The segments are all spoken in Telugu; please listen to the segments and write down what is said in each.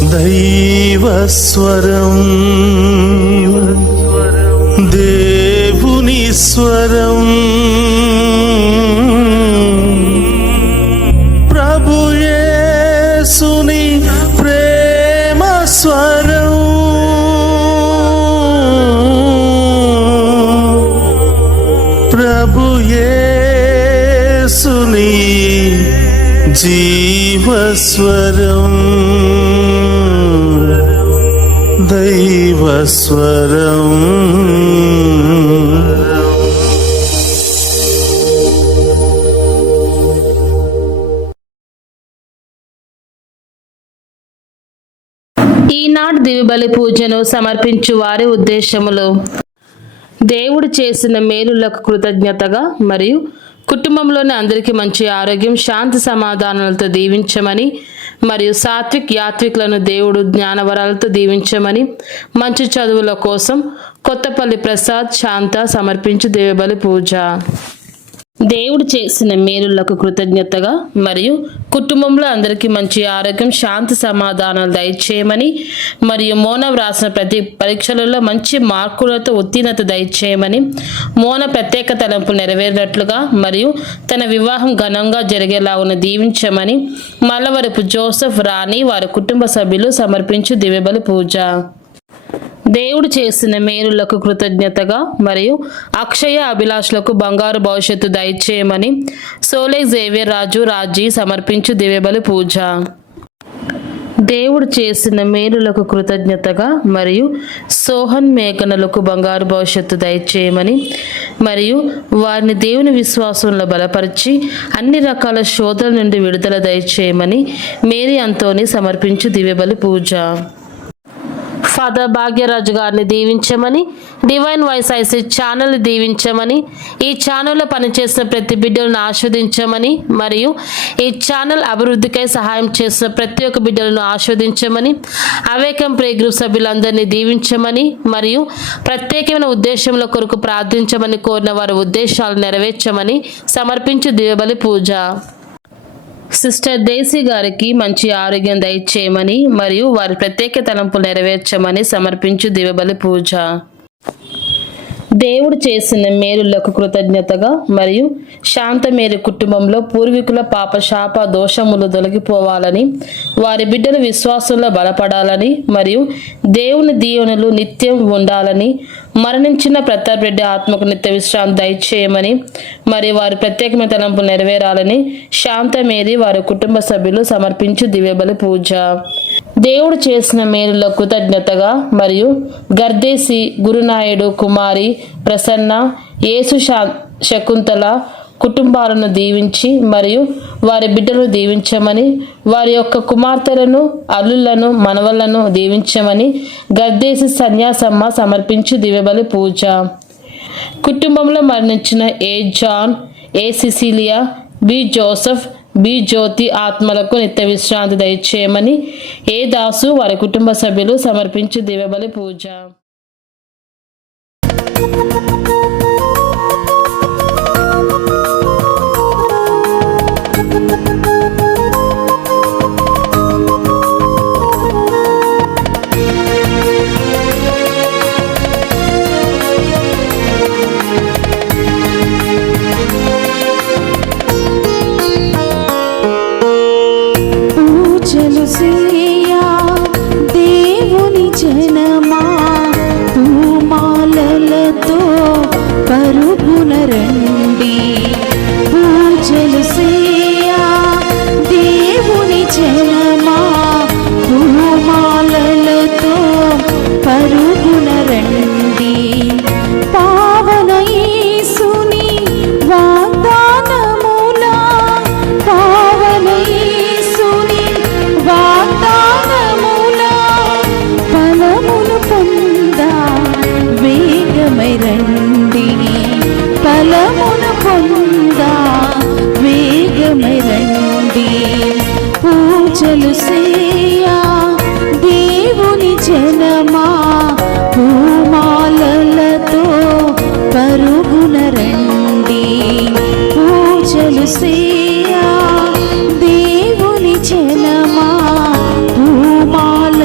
దైవస్వరం, దేవుని స్వరం, ప్రభు యేసుని ప్రేమ స్వరం, ప్రభు యేసుని జీవస్వరం, దైవస్వరం. ఈనాడు దివ్యబలి పూజను సమర్పించు వారి ఉద్దేశములు: దేవుడు చేసిన మేలులకు కృతజ్ఞతగా మరియు కుటుంబంలోని అందరికీ మంచి ఆరోగ్యం, శాంతి సమాధానాలతో దీవించమని మరియు సాత్విక్ యాత్వికులను దేవుడు జ్ఞానవరాలతో దీవించమని, మంచి చదువుల కోసం కొత్తపల్లి ప్రసాద్ శాంత సమర్పించు దివ్యబలి పూజ. దేవుడు చేసిన మేలులకు కృతజ్ఞతగా మరియు కుటుంబంలో అందరికీ మంచి ఆరోగ్యం, శాంతి సమాధానాలు దయచేయమని మరియు మోన వ్రాసిన ప్రతి పరీక్షలలో మంచి మార్కులతో ఉత్తీర్ణత దయచేయమని, మోన ప్రత్యేక తలంపులు నెరవేరినట్లుగా మరియు తన వివాహం ఘనంగా జరిగేలాగా దీవించమని మల్లవరపు జోసెఫ్, రాణి వారి కుటుంబ సభ్యులు సమర్పించు దివ్యబలి పూజ. దేవుడు చేసిన మేలులకు కృతజ్ఞతగా మరియు అక్షయ అభిలాషులకు బంగారు భవిష్యత్తు దయచేయమని సోలే జేవియర్ రాజు రాజీ సమర్పించు దివ్యబలి పూజ. దేవుడు చేసిన మేలులకు కృతజ్ఞతగా మరియు సోహన్ మేఘనలకు బంగారు భవిష్యత్తు దయచేయమని మరియు వారిని దేవుని విశ్వాసంలో బలపరిచి అన్ని రకాల శోధనల నుండి విడుదల దయచేయమని మేరీ అంతోని సమర్పించు దివ్యబలి పూజ. ఫాదర్ భాగ్యరాజు గారిని దీవించమని, డివైన్ వాయిస్ ఐసీ ఛానల్ని దీవించమని, ఈ ఛానల్లో పనిచేసిన ప్రతి బిడ్డలను ఆస్వాదించమని మరియు ఈ ఛానల్ అభివృద్ధికై సహాయం చేసిన ప్రతి ఒక్క బిడ్డలను ఆస్వాదించమని, అవేకం ప్రే గ్రూప్ సభ్యులందరినీ దీవించమని మరియు ప్రత్యేకమైన ఉద్దేశంలో కొరకు ప్రార్థించమని కోరిన వారి ఉద్దేశాలు నెరవేర్చమని సమర్పించు దివ్యబలి పూజ. సిస్టర్ డేసీ గారికి మంచి ఆరోగ్యం దయచేయమని మరియు వారి ప్రత్యేక తలంపులు నెరవేర్చమని సమర్పించు దివ్యబలి పూజ. దేవుడు చేసిన మేలులకు కృతజ్ఞతగా మరియు శాంతమేరు కుటుంబంలో పూర్వీకుల పాప శాప దోషములు తొలగిపోవాలని, వారి బిడ్డలు విశ్వాసంలో బలపడాలని మరియు దేవుని దీవెనలు నిత్యం ఉండాలని, మరణించిన ప్రతాప్ రెడ్డి ఆత్మకు నిత్య విశ్రాంతి దయచేయమని మరియు వారి ప్రత్యేకమైన తలంపులు నెరవేరాలని శాంతమేరి వారి కుటుంబ సభ్యులు సమర్పించు దివ్యబలి పూజ. దేవుడు చేసిన మేలులకు కృతజ్ఞతగా మరియు గర్దేసి గురునాయుడు కుమారి ప్రసన్న, యేసు శకుంతల కుటుంబాలను దీవించి మరియు వారి బిడ్డలను దీవించమని, వారి యొక్క కుమార్తెలను, అల్లులను, మనవళ్లను దీవించమని గర్దేసి సన్యాసమ్మ సమర్పించు దివ్యబలి పూజ. కుటుంబంలో మరణించిన ఏ జాన్, ఏ సిసిలియా, బి జోసెఫ్, బి జ్యోతి ఆత్మలకు నిత్య విశ్రాంతి దయచేయమని ఏ దాసు వారి కుటుంబ సభ్యులు సమర్పించు దివ్యబలి పూజ. దేవుని జనమా పూమాలలతో పరుగున రండి, పూజలు సేయా దేవుని జనమా పూమాలలతో పరుగున రండి, పావన యేసుని వాగ్దానములా, పావన యేసుని వాగ్దానములా ఫలమును పొందా వేగమై రండి, ఫలమును పొందా వేగమై రండి, పూజలు సేయా దేవుని జనమా పూమాలలతో పరుగున రండి, పూజలు సేయా దేవుని జనమా పూమాల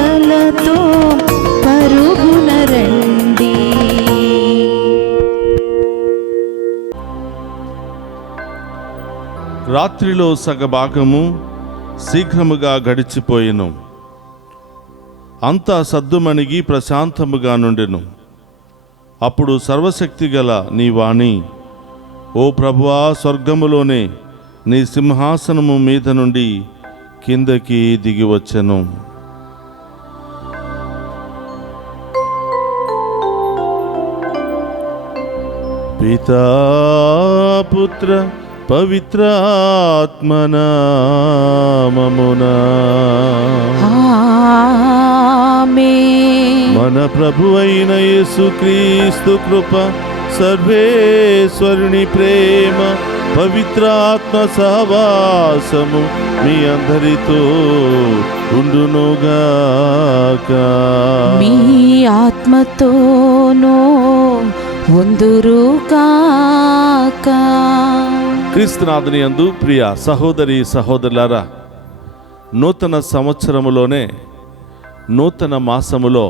రాత్రిలో సగభాగము శీఘ్రముగా గడిచిపోయెను. అంతా సద్దుమణిగి ప్రశాంతముగా నుండెను. అప్పుడు సర్వశక్తి గల నీ వాణి, ఓ ప్రభువా, స్వర్గములోనే నీ సింహాసనము మీద నుండి కిందకి దిగి వచ్చెను. పితా పుత్ర పవిత్రాత్మనామమునా ఆమేన్. మన ప్రభు అయిన యేసుక్రీస్తు కృప, సర్వేశ్వరుని ప్రేమ, పవిత్రాత్మ సహవాసము మీ అందరితో ఉండునుగాక. మీ ఆత్మతోనూ ఉందురుగాక. క్రీస్తునాథుని యందు ప్రియ సహోదరి సహోదరులారా, నూతన సంవత్సరములోనే నూతన మాసములో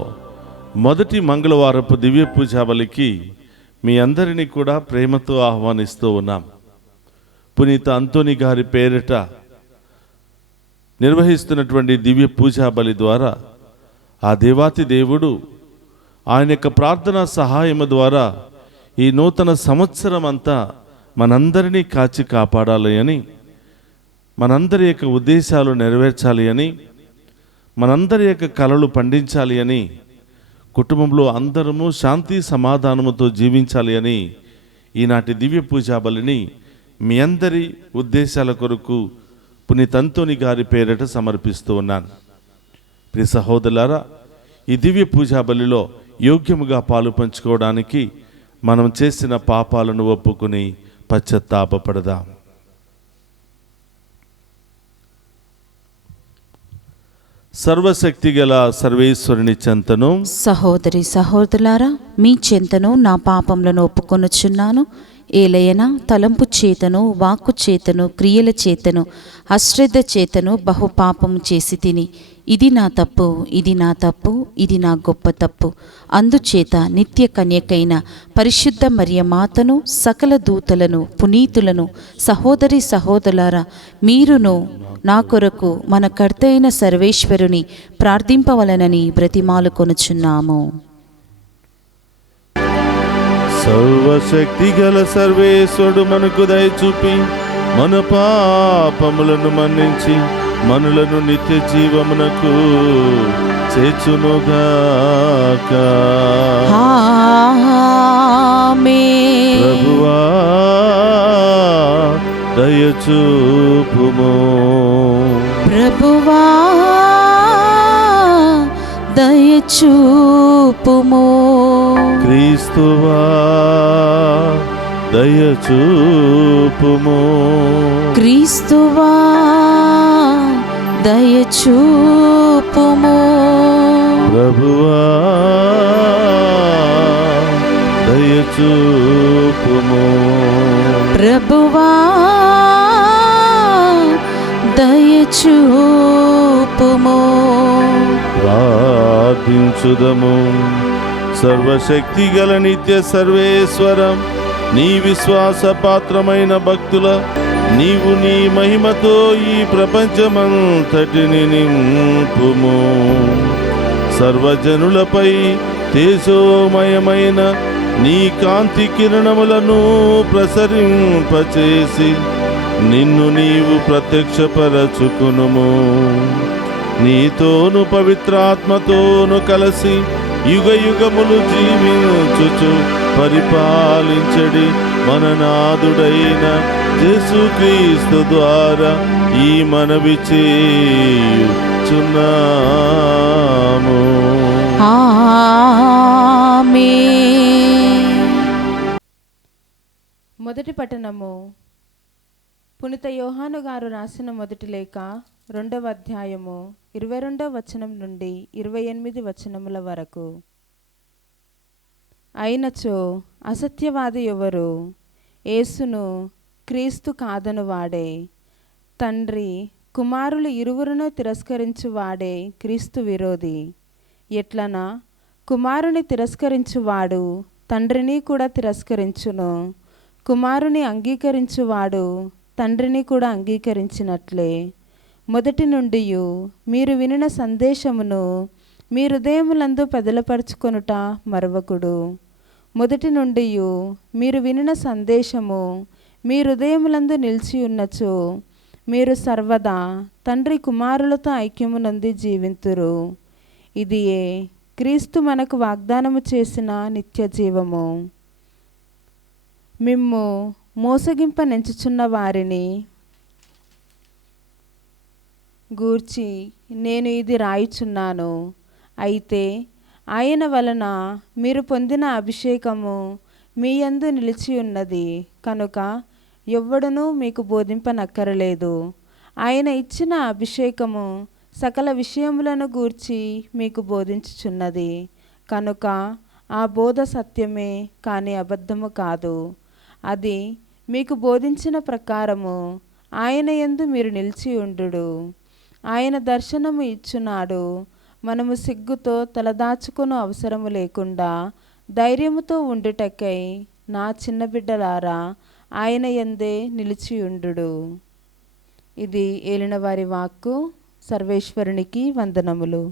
మొదటి మంగళవారపు దివ్య పూజాబలికి మీ అందరినీ కూడా ప్రేమతో ఆహ్వానిస్తూ ఉన్నాం. పునీత అంతోని గారి పేరిట నిర్వహిస్తున్నటువంటి దివ్య పూజాబలి ద్వారా ఆ దేవాతి దేవుడు ఆయన యొక్క ప్రార్థనా సహాయము ద్వారా ఈ నూతన సంవత్సరం అంతా మనందరినీ కాచి కాపాడాలి అని, మనందరి యొక్క ఉద్దేశాలు నెరవేర్చాలి అని, మనందరి యొక్క కలలు పండించాలి అని, కుటుంబంలో అందరము శాంతి సమాధానముతో జీవించాలి అని ఈనాటి దివ్య పూజాబలిని మీ అందరి ఉద్దేశాల కొరకు పునీత అంతోని గారి పేరిట సమర్పిస్తూ ఉన్నాను. ప్రియ సహోదరులారా, ఈ దివ్య పూజాబలిలో యోగ్యముగా పాలు పంచుకోవడానికి మనం చేసిన పాపాలను ఒప్పుకుని పశ్చాత్తాపపడదాం. సర్వశక్తి గల సర్వేశ్వరుని చెంతను, సహోదరి సహోదరులారా, మీ చెంతను నా పాపములను ఒప్పుకొనుచున్నాను. ఏలయన తలంపు చేతను, వాక్కు చేతను, క్రియల చేతను, అశ్రద్ధ చేతను బహు పాపము చేసి తిని, ఇది నా తప్పు, ఇది నా తప్పు, ఇది నా గొప్ప తప్పు. అందుచేత నిత్య కన్యకైన పరిశుద్ధ మరియమాతను, సకల దూతలను, పునీతులను, సహోదరి సహోదరులారా, మీరును నా కొరకు మన కర్త అయిన సర్వేశ్వరుని ప్రార్థింపవలనని బ్రతిమాలు కొనుచున్నాము. సర్వశక్తి గల సర్వేశ్వరుడు మనకు దయచూపి మన పాపములను మన్నించి మనలను నిత్య జీవమునకు చేర్చునుగాక. ఆమేన్. ప్రభువా దయచూపుము. ప్రభువా దయచూపుము. క్రీస్తువా దయచూపుము. క్రీస్తువా దయచూపుము. ప్రభువా దయచూపుము. ప్రభువా దయచూపుము. ప్రార్థించుదము. సర్వశక్తి గల నిత్య సర్వేశ్వరం, నీ విశ్వాస పాత్రమైన భక్తుల నీవు నీ మహిమతో ఈ ప్రపంచమంతటిని నింపుము. సర్వజనులపై తేజోమయమైన నీ కాంతి కిరణములను ప్రసరింపచేసి నిన్ను నీవు ప్రత్యక్షపరచుకునుము. నీతోను పవిత్రాత్మతోను కలిసి యుగ యుగములు జీవించుచు పరిపాలించడి మన నాథుడైన యేసుక్రీస్తు ద్వారా ఈ మనవి చేయుచున్నాము. ఆమేన్. మొదటి పట్టణము. పునీత యోహాను గారు రాసిన మొదటి లేఖ 2వ అధ్యాయము 22వ వచనం నుండి 28 వచనముల వరకు. అయినచో అసత్యవాది ఎవరు? యేసును క్రీస్తు కాదను వాడే. తండ్రి కుమారులు ఇరువురును తిరస్కరించువాడే క్రీస్తు విరోధి. ఎట్లనా కుమారుని తిరస్కరించువాడు తండ్రిని కూడా తిరస్కరించును. కుమారుని అంగీకరించువాడు తండ్రిని కూడా అంగీకరించినట్లే మొదటి నుండి మీరు వినిన సందేశమును మీ హృదయములందు పెదలపరుచుకొనుట మరవకుడు. మొదటి నుండి మీరు వినిన సందేశము మీ హృదయములందు నిలిచి ఉన్నచో మీరు సర్వదా తండ్రి కుమారులతో ఐక్యమునంది జీవింతురు. ఇదియే క్రీస్తు మనకు వాగ్దానము చేసిన నిత్య జీవము. మిమ్ము మోసగింప నెంచుచున్న వారిని గూర్చి నేను ఇది రాయుచున్నాను. అయితే ఆయన వలన మీరు పొందిన అభిషేకము మీ యందు నిలిచి ఉన్నది కనుక ఎవ్వడునూ మీకు బోధింపనక్కరలేదు. ఆయన ఇచ్చిన అభిషేకము సకల విషయములను గూర్చి మీకు బోధించుచున్నది కనుక ఆ బోధ సత్యమే కానీ అబద్ధము కాదు. అది మీకు బోధించిన ప్రకారము ఆయన యందు మీరు నిలిచి ఉండుడు. ఆయన దర్శనము ఇచ్చున్నాడు. మనము సిగ్గుతో తలదాచుకొను అవసరము లేకుండా ధైర్యముతో ఉండుటకై నా చిన్న బిడ్డలారా ఆయన యందే నిలిచి ఉండుడు. ఇది ఏలినవారి వాక్కు. సర్వేశ్వరునికి వందనములు.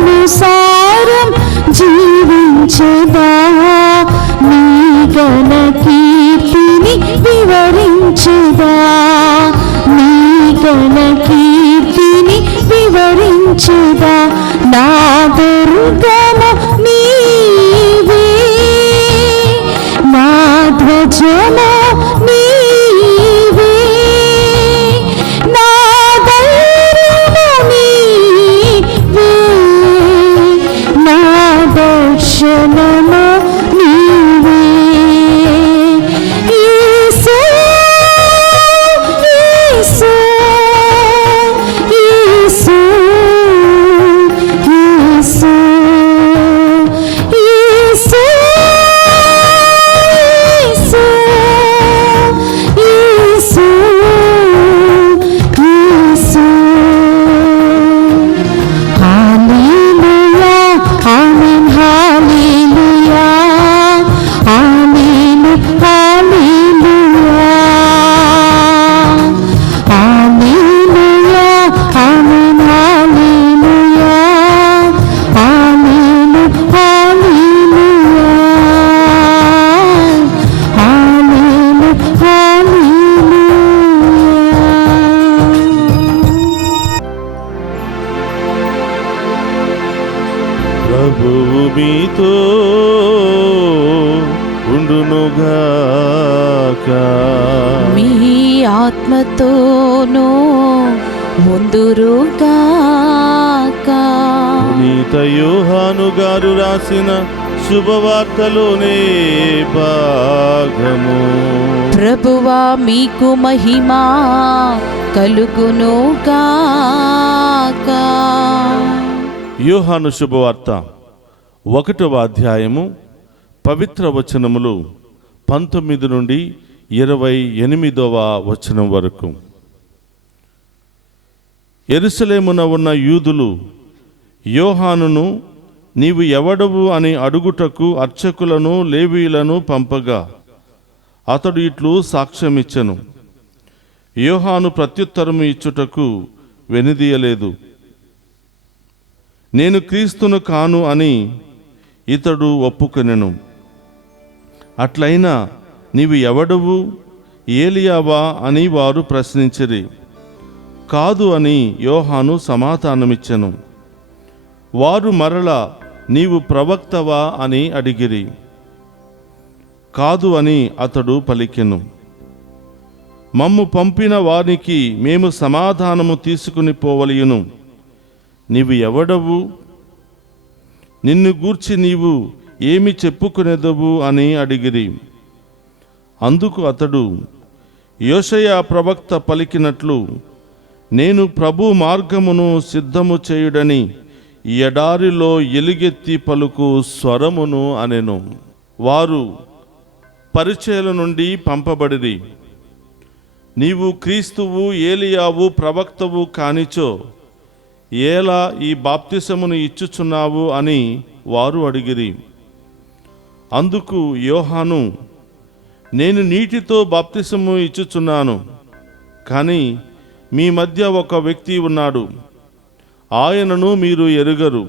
వాక్యానుసారం జీవించదా నీ ఘన కీర్తిని వివరించదా నీ ఘన కీర్తిని వివరించదా నా దుర్గము నీవే నా ధ్వజము నీవే నా ధైర్యము నీవే నా దర్శనము నీవే ఆత్మతోనూ ముందురుగాక. పునీత యోహాను గారు రాసిన శుభవార్తలోనే భాగము. ప్రభువా మీకు మహిమా కలుగునుగాక. యోహాను శుభవార్త 1వ అధ్యాయము పవిత్ర వచనములు 19 నుండి 28వ వచనం వరకు. యెరూషలేమున ఉన్న యూదులు యోహానును నీవు ఎవడవు అని అడుగుటకు అర్చకులను లేవీయులను పంపగా అతడు ఇట్లు సాక్ష్యమిచ్చెను. యోహాను ప్రత్యుత్తరము ఇచ్చుటకు వెనుదీయలేదు. నేను క్రీస్తును కాను అని ఇతడు ఒప్పుకొనెను. అట్లయినా నీవు ఎవడవు, ఏలియావా అని వారు ప్రశ్నించిరి. కాదు అని యోహాను సమాధానమిచ్చెను. వారు మరల నీవు ప్రవక్తవా అని అడిగిరి. కాదు అని అతడు పలికెను. మమ్ము పంపిన వారికి మేము సమాధానము తీసుకుని పోవలయును. నీవు ఎవడవు, నిన్ను గూర్చి నీవు ఏమి చెప్పుకునేదవు అని అడిగిరి. అందుకు అతడు యోషయా ప్రవక్త పలికినట్లు నేను ప్రభు మార్గమును సిద్ధము చేయుడని ఎడారిలో ఎలుగెత్తి పలుకు స్వరమును అనెను. వారు పరిచయల నుండి పంపబడిరి. నీవు క్రీస్తువు, ఏలియావు, ప్రవక్తవు కానిచో ఏలా ఈ బాప్తిసమును ఇచ్చుచున్నావు అని వారు అడిగిరి. అందుకు యోహాను నేను నీటితో బాప్తిసము ఇచ్చుచున్నాను, కానీ మీ మధ్య ఒక వ్యక్తి ఉన్నాడు, ఆయనను మీరు ఎరుగరు.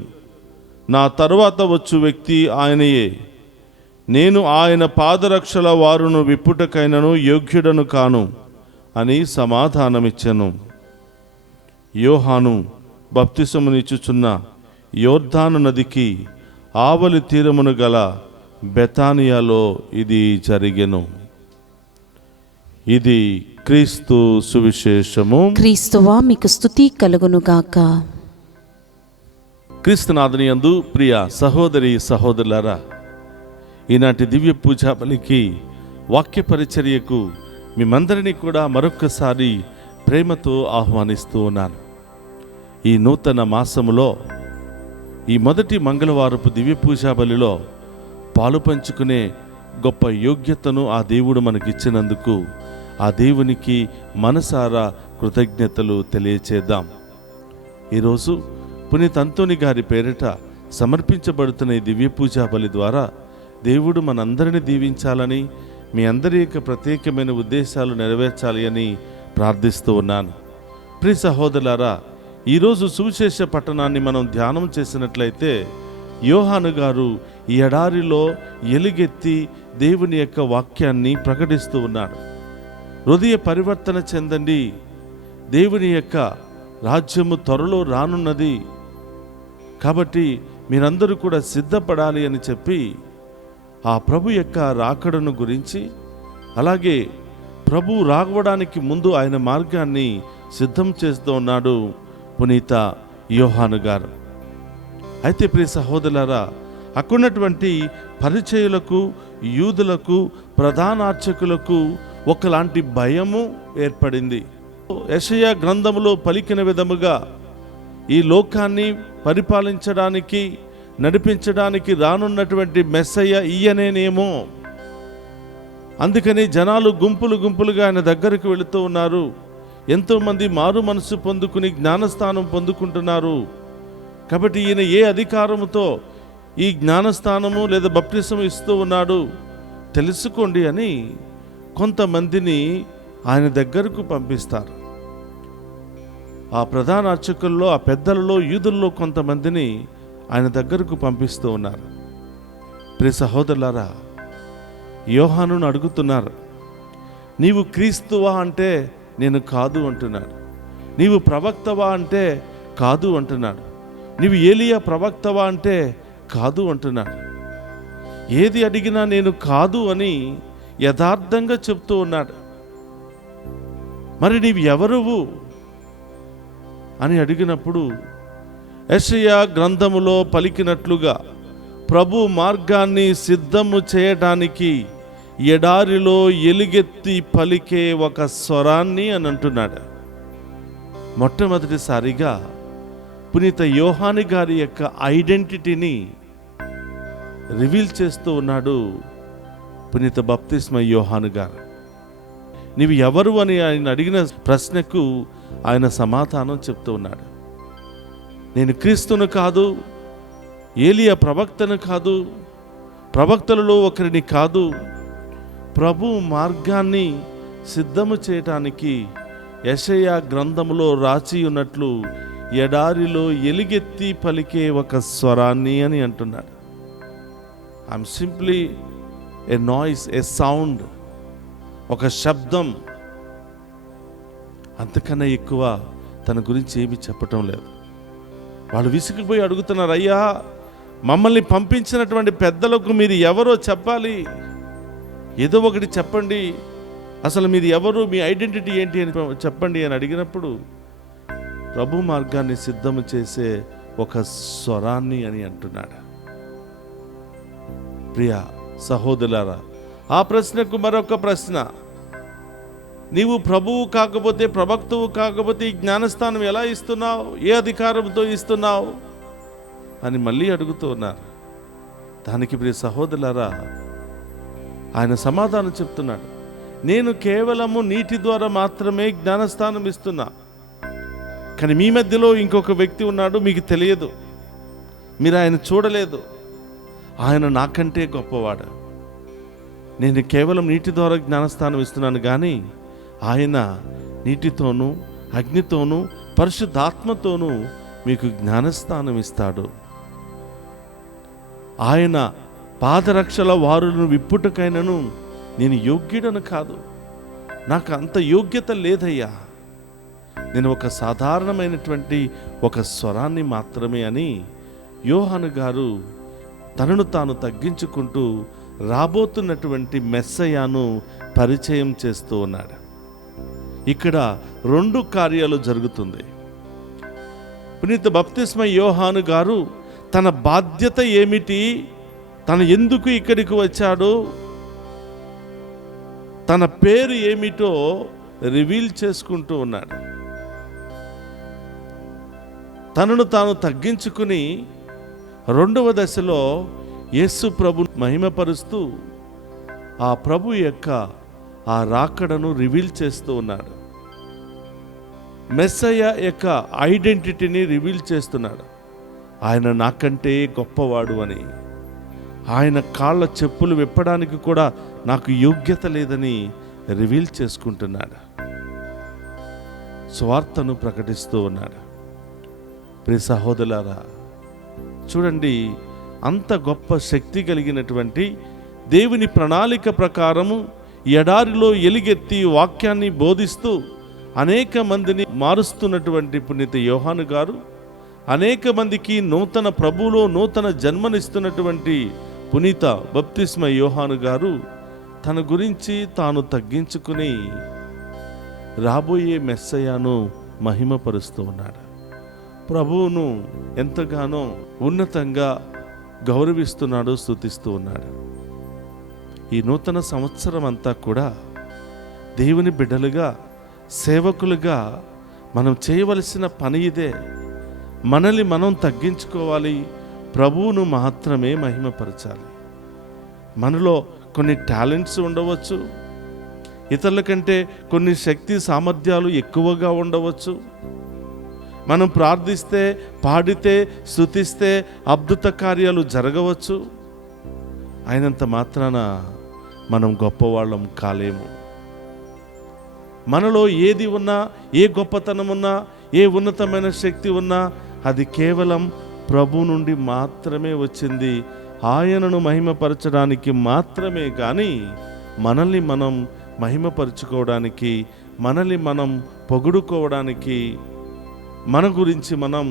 నా తరువాత వచ్చు వ్యక్తి ఆయనయే. నేను ఆయన పాదరక్షల వారును విప్పుటకైనను యోగ్యుడను కాను అని సమాధానమిచ్చెను. యోహాను బాప్తిసమునిచ్చుచున్న యోర్దాను నదికి ఆవలి తీరమును గల బెతానియాలో ఇది జరిగెను. ఇది క్రీస్తు సువిశేషము. క్రీస్తువా మీకు స్తుతి కలుగునుగాక. క్రీస్తునాథుని యందు ప్రియ సహోదరి సహోదరులారా, ఈనాటి దివ్య పూజా బలికి వాక్య పరిచర్యకు మిమ్మందరినీ కూడా మరొక్కసారి ప్రేమతో ఆహ్వానిస్తూ ఉన్నాను. ఈ నూతన మాసములో ఈ మొదటి మంగళవారపు దివ్య పూజా బలిలో పాలు పంచుకునే గొప్ప యోగ్యతను ఆ దేవుడు మనకిచ్చినందుకు ఆ దేవునికి మనసారా కృతజ్ఞతలు తెలియచేద్దాం. ఈరోజు పునీత అంతోని గారి పేరిట సమర్పించబడుతున్న ఈ దివ్య పూజా బలి ద్వారా దేవుడు మనందరినీ దీవించాలని, మీ అందరి యొక్క ప్రత్యేకమైన ఉద్దేశాలు నెరవేర్చాలి అని ప్రార్థిస్తూ ఉన్నాను. ప్రియ సహోదరులారా, ఈరోజు సువిశేష పట్టణాన్ని మనం ధ్యానం చేసినట్లయితే యోహాను గారు ఈ ఎడారిలో ఎలుగెత్తి దేవుని యొక్క వాక్యాన్ని ప్రకటిస్తూ ఉన్నాడు. హృదయ పరివర్తన చెందండి, దేవుని యొక్క రాజ్యము త్వరలో రానున్నది, కాబట్టి మీరందరూ కూడా సిద్ధపడాలి అని చెప్పి ఆ ప్రభు యొక్క రాకడను గురించి, అలాగే ప్రభు రావడానికి ముందు ఆయన మార్గాన్ని సిద్ధం చేస్తూ ఉన్నాడు పునీత యోహాను గారు. అయితే ప్రియ సహోదరులారా, అక్కడున్నటువంటి పరిచయులకు, యూదులకు, ప్రధానార్చకులకు ఒకలాంటి భయము ఏర్పడింది. యెషయా గ్రంథములో పలికిన విధముగా ఈ లోకాన్ని పరిపాలించడానికి, నడిపించడానికి రానున్నటువంటి మెస్సయ్య ఈయనేనేమో. అందుకని జనాలు గుంపులు గుంపులుగా ఆయన దగ్గరకు వెళుతూ ఉన్నారు. ఎంతోమంది మారు మనసు పొందుకుని జ్ఞానస్థానం పొందుకుంటున్నారు. కాబట్టి ఈయన ఏ అధికారముతో ఈ జ్ఞానస్థానము లేదా బప్తిస్మం ఇస్తూ ఉన్నాడు తెలుసుకోండి అని కొంతమందిని ఆయన దగ్గరకు పంపిస్తారు. ఆ ప్రధాన అర్చకుల్లో, ఆ పెద్దలలో, యూదుల్లో కొంతమందిని ఆయన దగ్గరకు పంపిస్తూ ఉన్నారు. ప్రియ సహోదరులారా, యోహానును అడుగుతున్నారు, నీవు క్రీస్తువా అంటే నేను కాదు అంటున్నాడు. నీవు ప్రవక్తవా అంటే కాదు అంటున్నాడు. నీవు ఏలియా ప్రవక్తవా అంటే కాదు అంటున్నాడు. ఏది అడిగినా నేను కాదు అని యథార్థంగా చెప్తూ ఉన్నాడు. మరి నీవు ఎవరువు అని అడిగినప్పుడు యెషయా గ్రంథములో పలికినట్లుగా ప్రభు మార్గాన్ని సిద్ధము చేయడానికి ఎడారిలో ఎలుగెత్తి పలికే ఒక స్వరాన్ని అని అంటున్నాడు. మొట్టమొదటిసారిగా పునీత యోహాను గారి యొక్క ఐడెంటిటీని రివీల్ చేస్తూ ఉన్నాడు పునీత బప్తిస్మ యోహాను గారు. నీవు ఎవరు అని ఆయన అడిగిన ప్రశ్నకు ఆయన సమాధానం చెప్తూ ఉన్నాడు. నేను క్రీస్తును కాదు, ఏలియా ప్రవక్తను కాదు, ప్రవక్తలలో ఒకరిని కాదు, ప్రభు మార్గాన్ని సిద్ధము చేయటానికి యెషయా గ్రంథములో రాసి ఉన్నట్లు ఎడారిలో ఎలుగెత్తి పలికే ఒక స్వరాన్ని అని అంటున్నాడు. I'm simply A noise, A sound, ఒక శబ్దం. అంతకన్నా ఎక్కువ తన గురించి ఏమీ చెప్పటం లేదు. వాళ్ళు విసిగిపోయి అడుగుతున్నారు, అయ్యా మమ్మల్ని పంపించినటువంటి పెద్దలకు మీరు ఎవరో చెప్పాలి, ఏదో ఒకటి చెప్పండి, అసలు మీరు ఎవరు, మీ ఐడెంటిటీ ఏంటి అని చెప్పండి అని అడిగినప్పుడు ప్రభు మార్గాన్ని సిద్ధము చేసే ఒక స్వరాన్ని అని అంటున్నాడు. ప్రియ సహోదరులారా, ఆ ప్రశ్నకు మరొక ప్రశ్న, నీవు ప్రభువు కాకపోతే, ప్రవక్తవు కాకపోతే ఈ జ్ఞానస్థానం ఎలా ఇస్తున్నావు, ఏ అధికారంతో ఇస్తున్నావు అని మళ్ళీ అడుగుతూ ఉన్నారు. దానికి ప్రియ సహోదరులారా ఆయన సమాధానం చెప్తున్నాడు, నేను కేవలము నీటి ద్వారా మాత్రమే జ్ఞానస్థానం ఇస్తున్నా, కానీ మీ మధ్యలో ఇంకొక వ్యక్తి ఉన్నాడు, మీకు తెలియదు, మీరు ఆయన చూడలేదు, ఆయన నాకంటే గొప్పవాడు. నేను కేవలం నీటి ద్వారా జ్ఞానస్థానం ఇస్తున్నాను, కానీ ఆయన నీటితోనూ అగ్నితోనూ పరిశుద్ధాత్మతోనూ మీకు జ్ఞానస్థానం ఇస్తాడు. ఆయన పాదరక్షల వారులను విప్పుటకైనను నేను యోగ్యుడను కాదు, నాకు అంత యోగ్యత లేదయ్యా, నేను ఒక సాధారణమైనటువంటి ఒక స్వరాన్ని మాత్రమే అని యోహాను గారు తనను తాను తగ్గించుకుంటూ రాబోతున్నటువంటి మెస్సయాను పరిచయం చేస్తూ ఉన్నాడు. ఇక్కడ రెండు కార్యాలు జరుగుతుంది. పునీత బప్తిస్మ యోహాను గారు తన బాధ్యత ఏమిటి, తను ఎందుకు ఇక్కడికి వచ్చాడు, తన పేరు ఏమిటో రివీల్ చేసుకుంటూ ఉన్నాడు. తనను తాను తగ్గించుకుని రెండవ దశలో యేసు ప్రభు మహిమపరుస్తూ ఆ ప్రభు యొక్క ఆ రాకడను రివీల్ చేస్తూ ఉన్నాడు. మెస్సయ్య యొక్క ఐడెంటిటీని రివీల్ చేస్తున్నాడు. ఆయన నాకంటే గొప్పవాడు అని, ఆయన కాళ్ళ చెప్పులు విప్పడానికి కూడా నాకు యోగ్యత లేదని రివీల్ చేసుకుంటున్నాడు. స్వార్థను ప్రకటిస్తూ ఉన్నాడు. ప్రియ సహోదరులారా చూడండి, అంత గొప్ప శక్తి కలిగినటువంటి దేవుని ప్రణాళిక ప్రకారము ఎడారిలో ఎలుగెత్తి వాక్యాన్ని బోధిస్తూ అనేక మందిని మారుస్తున్నటువంటి పునీత యోహాను గారు, అనేక మందికి నూతన ప్రభువులో నూతన జన్మనిస్తున్నటువంటి పునీత బప్తిస్మ యోహాను గారు తన గురించి తాను తగ్గించుకుని రాబోయే మెస్సయాను మహిమపరుస్తూ ఉన్నాడు. ప్రభువును ఎంతగానో ఉన్నతంగా గౌరవిస్తున్నాడు, స్తుతిస్తూ ఉన్నాడు. ఈ నూతన సంవత్సరం అంతా కూడా దేవుని బిడ్డలుగా, సేవకులుగా మనం చేయవలసిన పని ఇదే. మనల్ని మనం తగ్గించుకోవాలి, ప్రభువును మాత్రమే మహిమపరచాలి. మనలో కొన్ని టాలెంట్స్ ఉండవచ్చు, ఇతరుల కంటే కొన్ని శక్తి సామర్థ్యాలు ఎక్కువగా ఉండవచ్చు. మనం ప్రార్థిస్తే, పాడితే, స్తుతిస్తే అద్భుత కార్యాలు జరగవచ్చు. అయినంత మాత్రాన మనం గొప్పవాళ్ళం కాలేము. మనలో ఏది ఉన్నా, ఏ గొప్పతనం ఉన్నా, ఏ ఉన్నతమైన శక్తి ఉన్నా అది కేవలం ప్రభు నుండి మాత్రమే వచ్చింది. ఆయనను మహిమపరచడానికి మాత్రమే, కానీ మనల్ని మనం మహిమపరుచుకోవడానికి, మనల్ని మనం పొగుడుకోవడానికి, మన గురించి మనం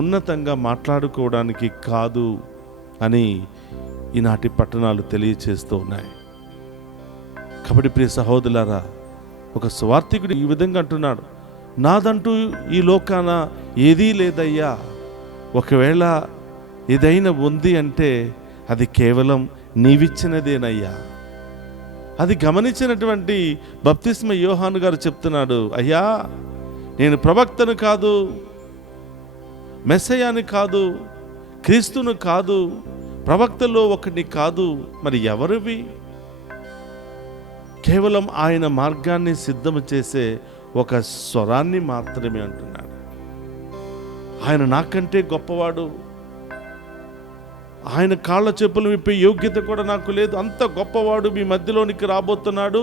ఉన్నతంగా మాట్లాడుకోవడానికి కాదు అని ఈనాటి పట్టణాలు తెలియచేస్తూ ఉన్నాయి. కాబట్టి ప్రియ సహోదరులారా, ఒక సువార్థికుడు ఈ విధంగా అంటున్నాడు, నాదంటూ ఈ లోకాన ఏదీ లేదయ్యా, ఒకవేళ ఏదైనా ఉంది అంటే అది కేవలం నీవిచ్చినదేనయ్యా. అది గమనించినటువంటి బప్తిస్మ యోహాను గారు చెప్తున్నాడు, అయ్యా నేను ప్రవక్తను కాదు, మెస్సయాని కాదు, క్రీస్తును కాదు, ప్రవక్తలో ఒకటి కాదు, మరి ఎవరివి? కేవలం ఆయన మార్గాన్ని సిద్ధం చేసే ఒక స్వరాన్ని మాత్రమే అంటున్నాడు. ఆయన నాకంటే గొప్పవాడు, ఆయన కాళ్ళ చెప్పులు విప్పే యోగ్యత కూడా నాకు లేదు, అంత గొప్పవాడు మీ మధ్యలోనికి రాబోతున్నాడు,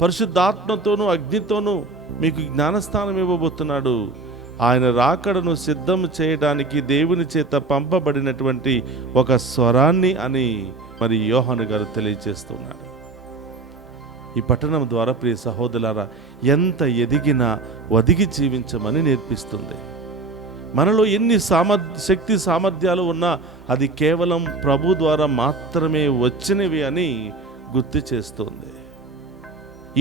పరిశుద్ధాత్మతోనూ అగ్నితోనూ మీకు జ్ఞానస్థానం ఇవ్వబోతున్నాడు. ఆయన రాకడను సిద్ధం చేయడానికి దేవుని చేత పంపబడినటువంటి ఒక స్వరాన్ని అని మరి యోహాను గారు తెలియజేస్తున్నాడు. ఈ పట్టణం ద్వారా ప్రియ సహోదరులారా, ఎంత ఎదిగినా ఒదిగి జీవించమని నేర్పిస్తుంది. మనలో ఎన్ని శక్తి సామర్థ్యాలు ఉన్నా అది కేవలం ప్రభు ద్వారా మాత్రమే వచ్చినవి అని గుర్తు చేస్తుంది.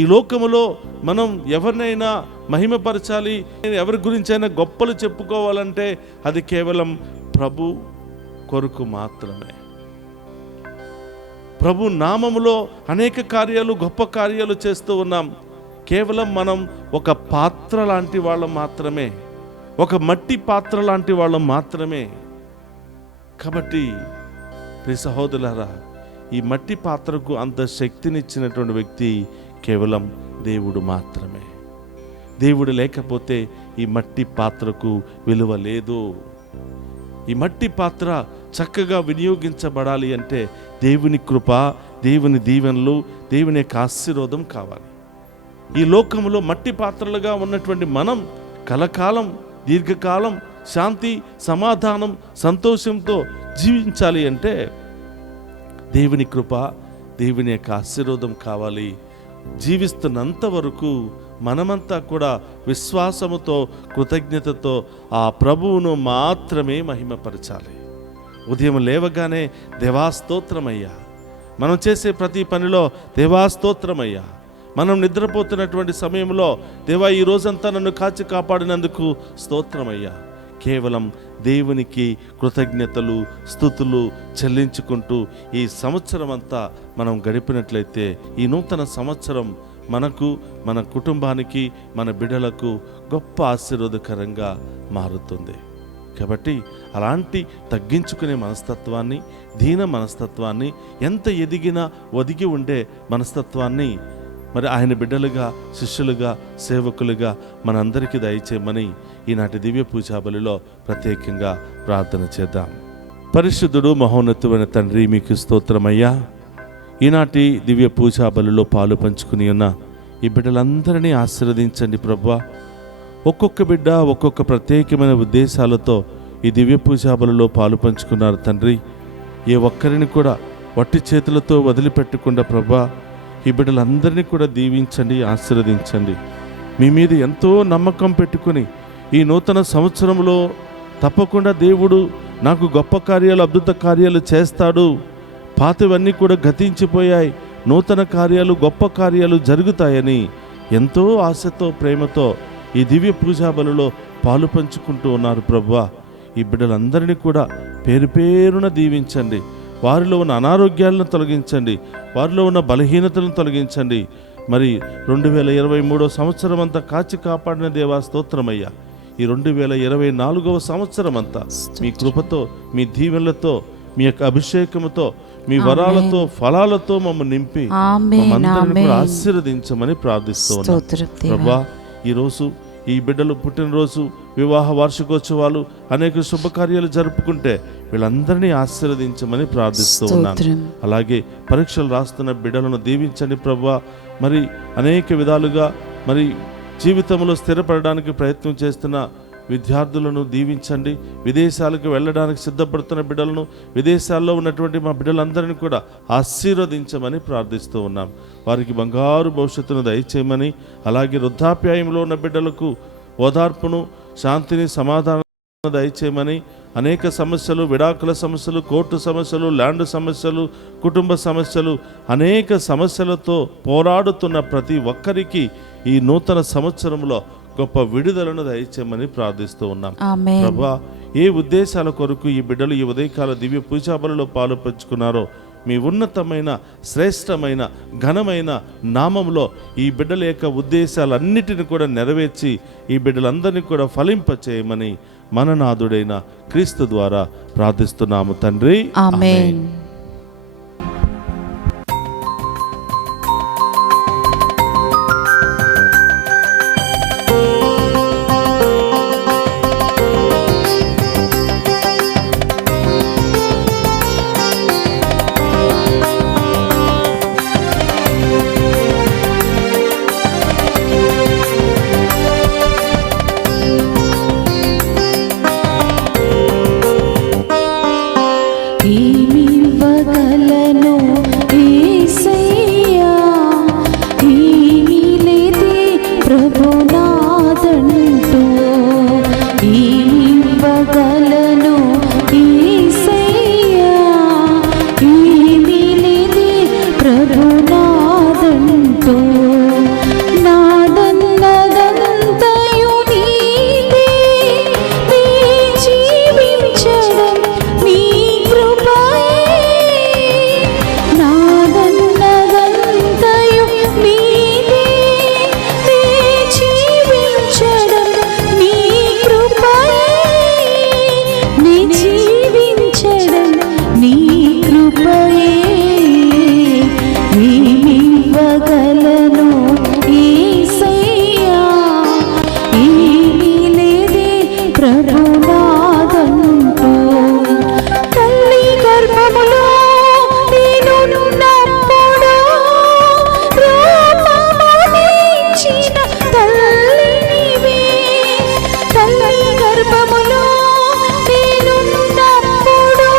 ఈ లోకములో మనం ఎవరినైనా మహిమపరచాలి, ఎవరి గురించైనా గొప్పలు చెప్పుకోవాలంటే అది కేవలం ప్రభు కొరకు మాత్రమే. ప్రభు నామములో అనేక కార్యాలు, గొప్ప కార్యాలు చేస్తూ ఉన్నాం. కేవలం మనం ఒక పాత్ర లాంటి వాళ్ళం మాత్రమే, ఒక మట్టి పాత్ర లాంటి వాళ్ళం మాత్రమే. కాబట్టి ప్రియ సహోదరులారా, ఈ మట్టి పాత్రకు అంత శక్తినిచ్చినటువంటి వ్యక్తి కేవలం దేవుడు మాత్రమే. దేవుడు లేకపోతే ఈ మట్టి పాత్రకు విలువ లేదు. ఈ మట్టి పాత్ర చక్కగా వినియోగించబడాలి అంటే దేవుని కృప, దేవుని దీవెనలు, దేవుని యొక్క ఆశీర్వాదం కావాలి. ఈ లోకంలో మట్టి పాత్రలుగా ఉన్నటువంటి మనం కలకాలం, దీర్ఘకాలం శాంతి, సమాధానం, సంతోషంతో జీవించాలి అంటే దేవుని కృప, దేవుని యొక్క ఆశీర్వాదం కావాలి. జీవిస్తున్నంత వరకు మనమంతా కూడా విశ్వాసముతో, కృతజ్ఞతతో ఆ ప్రభువును మాత్రమే మహిమపరచాలి. ఉదయం లేవగానే దేవాస్తోత్రమయ్యా, మనం చేసే ప్రతి పనిలో దేవాస్తోత్రమయ్యా, మనం నిద్రపోతున్నటువంటి సమయంలో దేవా ఈ రోజంతా నన్ను కాచి కాపాడినందుకు స్తోత్రమయ్యా, కేవలం దేవునికి కృతజ్ఞతలు, స్తుతులు చెల్లించుకుంటూ ఈ సంవత్సరం అంతా మనం గడిపినట్లయితే ఈ నూతన సంవత్సరం మనకు, మన కుటుంబానికి, మన బిడ్డలకు గొప్ప ఆశీర్వాదకరంగా మారుతుంది. కాబట్టి అలాంటి తగ్గించుకునే మనస్తత్వాన్ని, దీన మనస్తత్వాన్ని, ఎంత ఎదిగినా ఒదిగి ఉండే మనస్తత్వాన్ని మరి ఆయన బిడ్డలుగా, శిష్యులుగా, సేవకులుగా మనందరికీ దయచేయమని ఈనాటి దివ్య పూజా బలిలో ప్రత్యేకంగా ప్రార్థన చేద్దాం. పరిశుద్ధుడు, మహోన్నతుడైన తండ్రి, మీకు స్తోత్రమయ్యా. ఈనాటి దివ్య పూజా బలిలో పాలు పంచుకుని ఉన్న ఈ బిడ్డలందరినీ ఆశీర్వదించండి ప్రభువా. ఒక్కొక్క బిడ్డ ఒక్కొక్క ప్రత్యేకమైన ఉద్దేశాలతో ఈ దివ్య పూజా బలిలో పాలు పంచుకున్నారు తండ్రి. ఏ ఒక్కరిని కూడా వట్టి చేతులతో వదిలిపెట్టకుండా ప్రభువా, ఈ బిడ్డలందరినీ కూడా దీవించండి, ఆశీర్వదించండి. మీ మీద ఎంతో నమ్మకం పెట్టుకుని ఈ నూతన సంవత్సరంలో తప్పకుండా దేవుడు నాకు గొప్ప కార్యాలు, అద్భుత కార్యాలు చేస్తాడు, పాతవన్నీ కూడా గతించిపోయాయి, నూతన కార్యాలు, గొప్ప కార్యాలు జరుగుతాయని ఎంతో ఆశతో, ప్రేమతో ఈ దివ్య పూజా బలిలో పాలు పంచుకుంటూ ఉన్నారు ప్రభువా. ఈ బిడ్డలందరినీ కూడా పేరు పేరున దీవించండి. వారిలో ఉన్న అనారోగ్యాలను తొలగించండి, వారిలో ఉన్న బలహీనతలను తొలగించండి. మరి 2023 సంవత్సరం అంతా కాచి కాపాడిన దేవా స్తోత్రమయ్యా. ఈ 2024వ సంవత్సరం అంతా మీ కృపతో, మీ దీవెనలతో, మీ యొక్క అభిషేకముతో, మీ వరాలతో, ఫలాలతో మమ్మల్ని నింపి మమ్మల్ని కూడా ఆశీర్వదించమని ప్రార్థిస్తూ ఉన్నాం ప్రభువా. ఈరోజు ఈ బిడ్డలు పుట్టినరోజు, వివాహ వార్షికోత్సవాలు, అనేక శుభకార్యాలు జరుపుకుంటే వీళ్ళందరినీ ఆశీర్వదించమని ప్రార్థిస్తూ ఉన్నాను. అలాగే పరీక్షలు రాస్తున్న బిడ్డలను దీవించండి ప్రభువా. మరి అనేక విధాలుగా మరి జీవితంలో స్థిరపడడానికి ప్రయత్నం చేస్తున్న విద్యార్థులను దీవించండి. విదేశాలకు వెళ్ళడానికి సిద్ధపడుతున్న బిడ్డలను, విదేశాల్లో ఉన్నటువంటి మా బిడ్డలందరినీ కూడా ఆశీర్వదించమని ప్రార్థిస్తూ ఉన్నాం. వారికి బంగారు భవిష్యత్తును దయచేయమని, అలాగే వృద్ధాప్యాయంలో ఉన్న బిడ్డలకు ఓదార్పును, శాంతిని, సమాధానం దయచేయమని, అనేక సమస్యలు, విడాకుల సమస్యలు, కోర్టు సమస్యలు, ల్యాండ్ సమస్యలు, కుటుంబ సమస్యలు, అనేక సమస్యలతో పోరాడుతున్న ప్రతి ఒక్కరికి ఈ నూతన సంవత్సరంలో గొప్ప విడుదలను దయచేయమని ప్రార్థిస్తూ ఉన్నాం. ఆమేన్. ప్రభా, ఏ ఉద్దేశాల కొరకు ఈ బిడ్డలు ఈ ఉదయకాల దివ్య పూజాబలిలో పాలు పంచుకున్నారో మీ ఉన్నతమైన, శ్రేష్టమైన, ఘనమైన నామంలో ఈ బిడ్డల యొక్క ఉద్దేశాలన్నిటిని కూడా నెరవేర్చి ఈ బిడ్డలందరినీ కూడా ఫలింపచేయమని మన నాథుడైన క్రీస్తు ద్వారా ప్రార్థిస్తున్నాము తండ్రి. ఆమేన్. ఏమివ్వగలను యేసయ్యా, ఏమీ లేదే ప్రభునాదంటూ. ఏమివ్వగలను యేసయ్యా, ఏమీ లేదే ప్రభునాదంటూ. నాదన్నదంతయు నీదే, నీ జీవించడం నీ కృపయే. నాదన్నదంతయు నీదే, నీ జీవించడం నీ కృపయే. నీ జీవించడం నీ కృపయే. ఏమివ్వగలను యేసయ్యా, ఏమీ లేదే ప్రభునాదంటూ. తల్లి గర్భములో నేనున్నప్పుడు రూపమునిచ్చిన తల్లి నీవే. తల్లి గర్భములో నేనున్నప్పుడు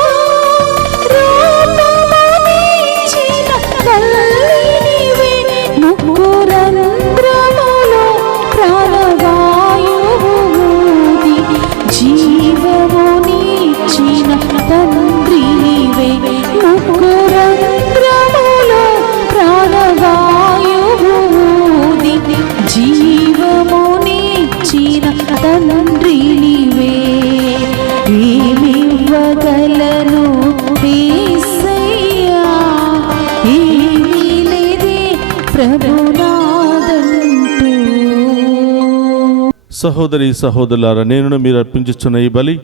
రూపమునిచ్చిన తల్లి నీవే. ముక్కురంధ్రములో ప్రాణవాయువు ఊది జీవమునిచ్చిన తండ్రి నీవే. ముక్కురంధ్రములో ప్రాణవాయువు ఊది జీవమునిచ్చిన తండ్రి నీవే. ఏమివ్వగలను యేసయ్యా, ఏమీ లేదే ప్రభునాదంటూ. సహోదరి సహోదరులారా, నేను మీరు అర్పించుచున్న ఈ బలి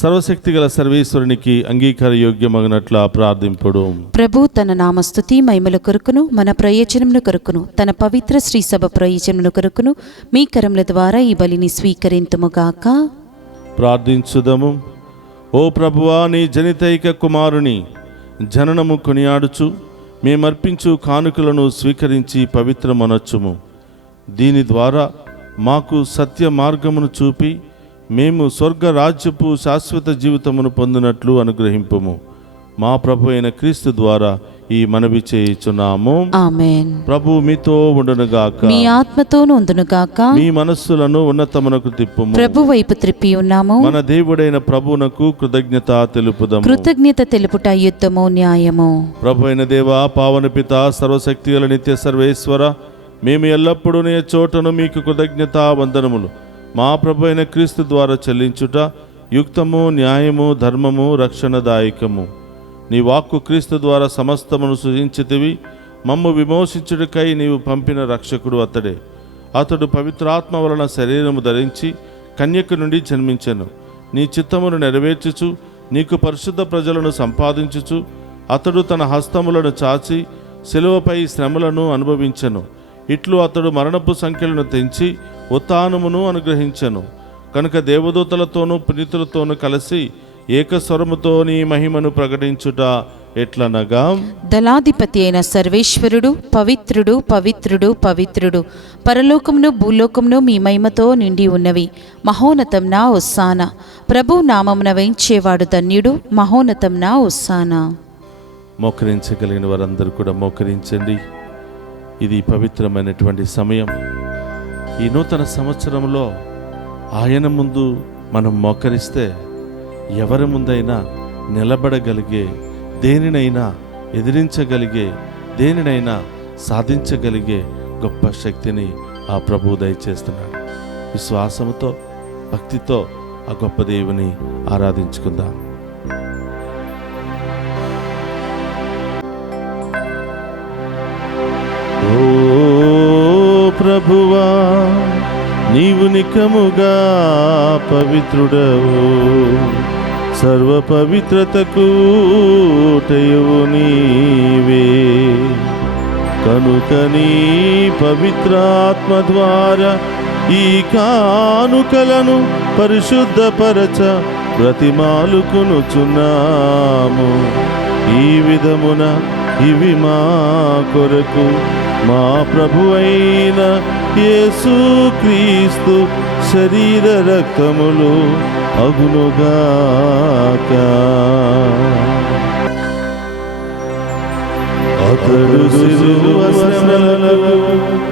సర్వశక్తి గల సర్వేశ్వరునికి అంగీకార యోగ్యమగినట్ల ప్రార్థింపుడు. ప్రభు తన నామస్తుతి మహిమల కొరకును మన ప్రయోజనముల కొరకును తన పవిత్ర శ్రీ సభ ప్రయోజనముల కొరకును మీ కరముల ద్వారా ఈ బలిని స్వీకరింతుముగాక. ప్రార్థించుదము. ఓ ప్రభువా, నీ జనితైక కుమారుని జననము కొనియాడుచు మేమర్పించు కానుకలను స్వీకరించి పవిత్రమనొచ్చుము. దీని ద్వారా మాకు సత్య మార్గమును చూపి మేము స్వర్గ రాజ్యపు శాశ్వత జీవితమును పొందినట్లు అనుగ్రహింపుము. మా ప్రభు అయిన క్రీస్తు ద్వారా ఈ మనవి చేయుచున్నాము. ఆమేన్. ప్రభు మీతో ఉండునుగాక. మీ ఆత్మతోను ఉందునుగాక. మీ మనస్సులను ఉన్నతమునకు తిప్పుము. ప్రభు వైపు త్రిప్పి ఉన్నాము. మన దేవుడైన ప్రభువునకు కృతజ్ఞత తెలుపుదము. కృతజ్ఞత తెలుపుట యుద్ధము న్యాయము. ప్రభు అయిన దేవా, పావన పిత, సర్వశక్తి గల నిత్య సర్వేశ్వర, మేము ఎల్లప్పుడూ నీ చోటను మీకు కృతజ్ఞత వందనములు మా ప్రభు అయిన క్రీస్తు ద్వారా చెల్లించుట యుక్తము, న్యాయము, ధర్మము, రక్షణదాయకము. నీ వాక్కు క్రీస్తు ద్వారా సమస్తమును సృజించితివి. మమ్ము విమోచించుటకై నీవు పంపిన రక్షకుడు అతడే. అతడు పవిత్రాత్మ వలన శరీరము ధరించి కన్యక నుండి జన్మించెను. నీ చిత్తమును నెరవేర్చుచు నీకు పరిశుద్ధ ప్రజలను సంపాదించుచు అతడు తన హస్తములను చాచి శిలువపై శ్రమలను అనుభవించెను. ఇట్లు అతడు మరణపు సంఖ్యలను తెంచి ఉత్థానమును అనుగ్రహించెను. కనుక దేవదూతలతోనూ పునీతులతోనూ కలిసి ఏకస్వరముతో నీ మహిమను ప్రకటించుట ఎట్లనగా, దళాధిపతి అయిన సర్వేశ్వరుడు పవిత్రుడు పవిత్రుడు పవిత్రుడు, పరలోకమును భూలోకమును మీ మహిమతో నిండి ఉన్నవి. మహోన్నతం నా ఉస్సాన. ప్రభు నామమున వేంచేవాడు ధన్యుడు. మహోన్నతం నా ఉస్సాన. మోకరించగలిగిన వారందరూ కూడా మోకరించండి. ఇది పవిత్రమైనటువంటి సమయం. ఈ నూతన సంవత్సరంలో ఆయన ముందు మనం మోకరిస్తే ఎవరి ముందైనా నిలబడగలిగే, దేనినైనా ఎదిరించగలిగే, దేనినైనా సాధించగలిగే గొప్ప శక్తిని ఆ ప్రభువు దయచేస్తున్నాడు. విశ్వాసముతో, భక్తితో ఆ గొప్ప దేవుని ఆరాధించుకుందాం. ఓ ప్రభువా, నీవు నికముగా పవిత్రుడవు, సర్వ పవిత్రతకు ఊటయువు నీవే. కనుక నీ పవిత్రాత్మ ద్వారా ఈ కానుకలను పరిశుద్ధపరచ బ్రతిమాలుకొనుచున్నాము. ఈ విధమున ఇవి మా కొరకు మా ప్రభువైన యేసుక్రీస్తు శరీర రక్తములు అగునుగాక. అతడు శిలువ శ్రమలకు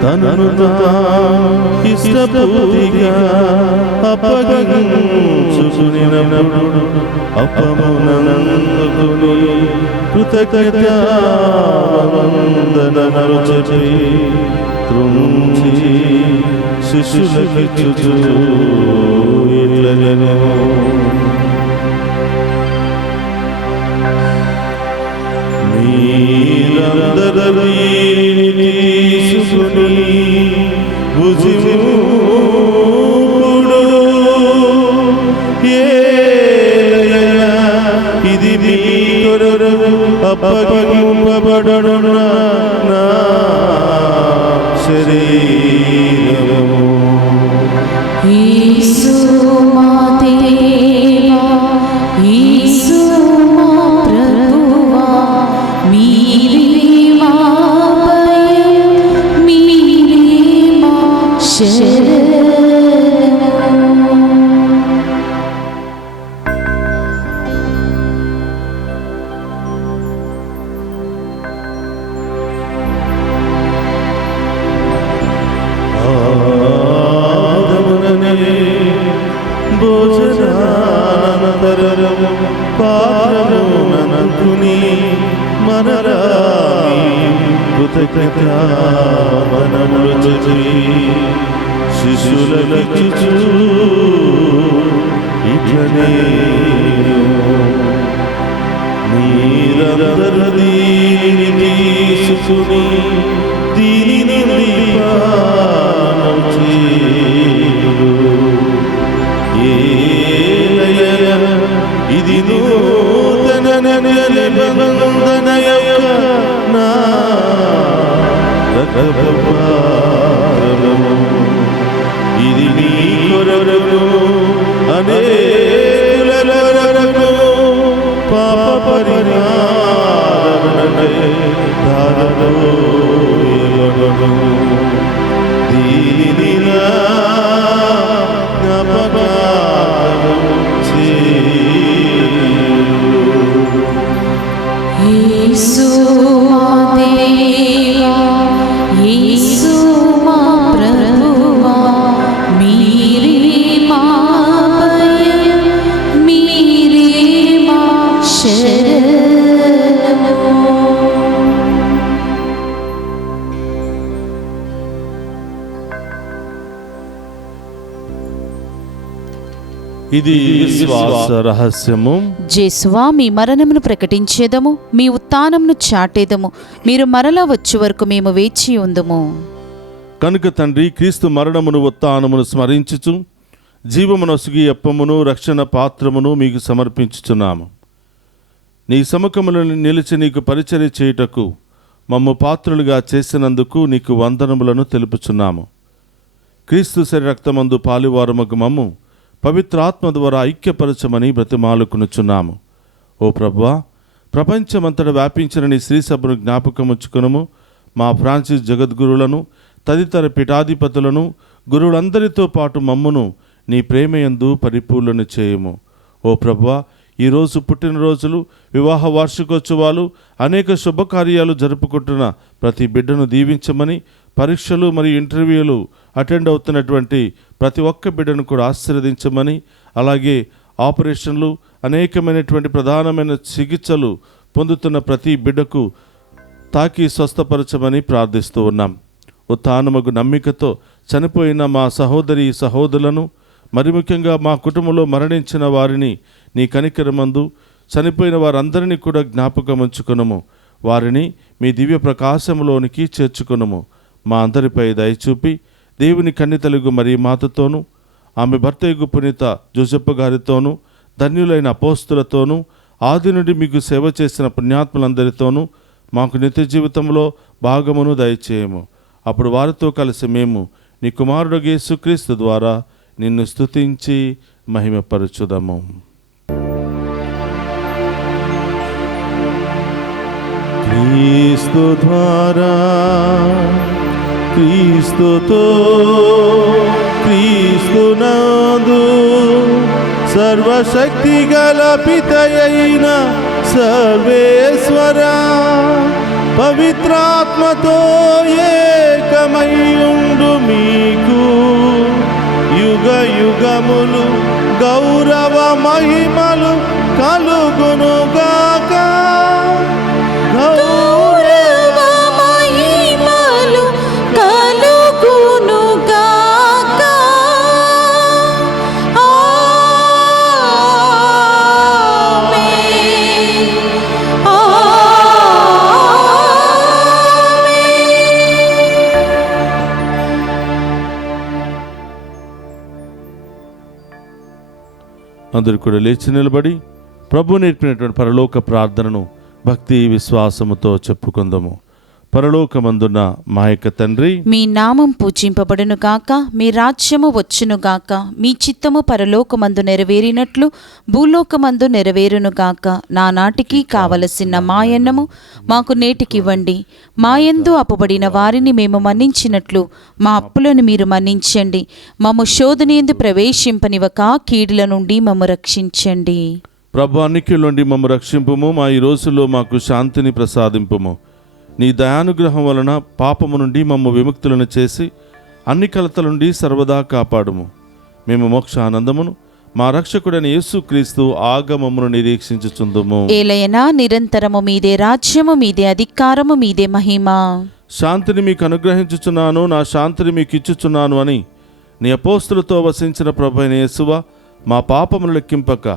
తనను తాను ఇష్టపూర్తిగా అప్పగించుకొనినప్పుడు అప్పమునందుకొని కృతజ్ఞతావందనములు చెప్పి త్రుంచి శిష్యులకిచ్చుచు ఇట్లనెను, మీరందరూ దీనిని తీసుకొని భుజింపుడు. ఏలయనా ఇది మీ కొరకు అప్పగింపబడును నా శరీరము. యేసు మా దేవా, యేసు మా ప్రభువా, మీరే మా భయం, మీరే మా శరణం. భోజనానంతరం పాత్రమునందుకుని మరలా కృతజ్ఞతావందనములు చెప్పి శిష్యులకిచ్చుచు ఇట్లనెను, మీరందరూ దీనిని తీసుకుని దీని నుండి పానం చేయుడు. ఏలయనా ఇది నూతన నిబంధన యొక్క నా రక్తప్రవాహము. ఇది నీ కొరకు అనేకుల కొరకు పాప పరిహారమునకై ధారపోయబడును. దీనిని నా జ్ఞాపకార్థము చేయుడు. యేసు మా దేవా, యేసు మా ప్రభువా, మీరే మా భయం, మీరే మా శరణం. ఇది విశ్వాస రహస్యము. జేసువా, మీ మరణమును ప్రకటించేదము, మీ ఉత్థానమును చాటేదము. మీరు మరలా వచ్చే వరకు మేము వేచి ఉందుము. కనుక తండ్రి, క్రీస్తు మరణమును ఉత్థానమును స్మరించుచు జీవమునొసగి అప్పమును రక్షణ పాత్రమును మీకు సమర్పించుచున్నాము. నీ సముఖములో నిలిచి నీకు పరిచర్య చేయుటకు మమ్ము పాత్రులుగా చేసినందుకు నీకు వందనములను తెలుపుచున్నాము. క్రీస్తు శరీర రక్తమందు పాలువారమగు మమ్ము పవిత్రాత్మ ద్వారా ఐక్యపరచమని బ్రతిమాలుకొనుచున్నాము. ఓ ప్రభువా, ప్రపంచమంతటా వ్యాపించిన నీ శ్రీ సభను జ్ఞాపకముచ్చుకొనుము. మా ఫ్రాన్సిస్ జగద్గురులను, తదితర పీఠాధిపతులను, గురువులందరితో పాటు మమ్మును నీ ప్రేమయందు పరిపూర్ణను చేయుము. ఓ ప్రభువా, ఈరోజు పుట్టినరోజులు, వివాహ వార్షికోత్సవాలు, అనేక శుభకార్యాలు జరుపుకుంటున్న ప్రతి బిడ్డను దీవించమని, పరీక్షలు మరియు ఇంటర్వ్యూలు అటెండ్ అవుతున్నటువంటి ప్రతి ఒక్క బిడ్డను కూడా ఆశీర్వదించమని, అలాగే ఆపరేషన్లు, అనేకమైనటువంటి ప్రధానమైన చికిత్సలు పొందుతున్న ప్రతి బిడ్డకు తాకి స్వస్థపరచమని ప్రార్థిస్తూ ఉన్నాం. ఉత్థానముగు నమ్మికతో చనిపోయిన మా సహోదరి సహోదరులను, మరి ముఖ్యంగా మా కుటుంబంలో మరణించిన వారిని నీ కనికరమందు చనిపోయిన వారందరినీ కూడా జ్ఞాపకం ఉంచుకొనుము. వారిని మీ దివ్య ప్రకాశంలోనికి చేర్చుకొనుము. మా అందరిపై దయచూపి దేవుని కన్నితలుగు మరి మాతతోనూ, ఆమె భర్తయగు పునీత జోసెప్ప గారితోనూ, ధన్యులైన అపోస్తులతోనూ, ఆది నుండి మీకు సేవ చేసిన పుణ్యాత్ములందరితోనూ మాకు నిత్య జీవితంలో భాగమును దయచేయము. అప్పుడు వారితో కలిసి మేము నీ కుమారుడు యేసుక్రీస్తు ద్వారా నిన్ను స్తుతించి మహిమపరచుదము. క్రీస్తు ద్వారా, క్రీస్తుతో, క్రీస్తునందు సర్వశక్తి గల పితయైన సర్వేశ్వర పవిత్రాత్మతో ఏకమయ్యుండు మీకు యుగ యుగములు గౌరవ మహిమలు కలుగునుగాక. గౌరవ మహిమలు కలుగునుగాక. ఆమేన్. అందరూ కూడా లేచి నిలబడి ప్రభు నేర్పినటువంటి పరలోక ప్రార్థనను భక్తి విశ్వాసముతో చెప్పుకుందాము. పరలోకమందున్న మా యొక్క తండ్రి, మీ నామం పూజింపబడును గాక, మీ రాజ్యము వచ్చును గాక, మీ చిత్తము పరలోకమందు నెరవేరినట్లు భూలోకమందు నెరవేరును గాక. నానాటికి కావలసిన మాయన్నము మాకు నేటికివ్వండి. మాయందు అప్పుబడిన వారిని మేము మన్నించినట్లు మా అప్పులను మీరు మన్నించండి. మమ్ము శోధనయందు ప్రవేశింపనివ్వక కీడుల నుండి మమ్ము రక్షించండి. ప్రభు అన్నికల నుండి మమ్ము రక్షింపుము. మా ఈ రోజుల్లో మాకు శాంతిని ప్రసాదింపుము. నీ దయానుగ్రహం వలన పాపము నుండి మమ్ము విముక్తులను చేసి అన్ని కలతల నుండి సర్వదా కాపాడుము. మేము మోక్ష ఆనందమును మా రక్షకుడైన యేసుక్రీస్తు ఆగమమును నిరీక్షించుచుందుము. ఏలయనా నిరంతరము మీదే రాజ్యము, మీదే అధికారము, మీదే మహిమ. శాంతిని మీకు అనుగ్రహించుచున్నాను, నా శాంతిని మీకు ఇచ్చుచున్నాను అని నీ అపోస్తులతో వసించిన ప్రభువైన యేసువా, మా పాపమును లెక్కింపక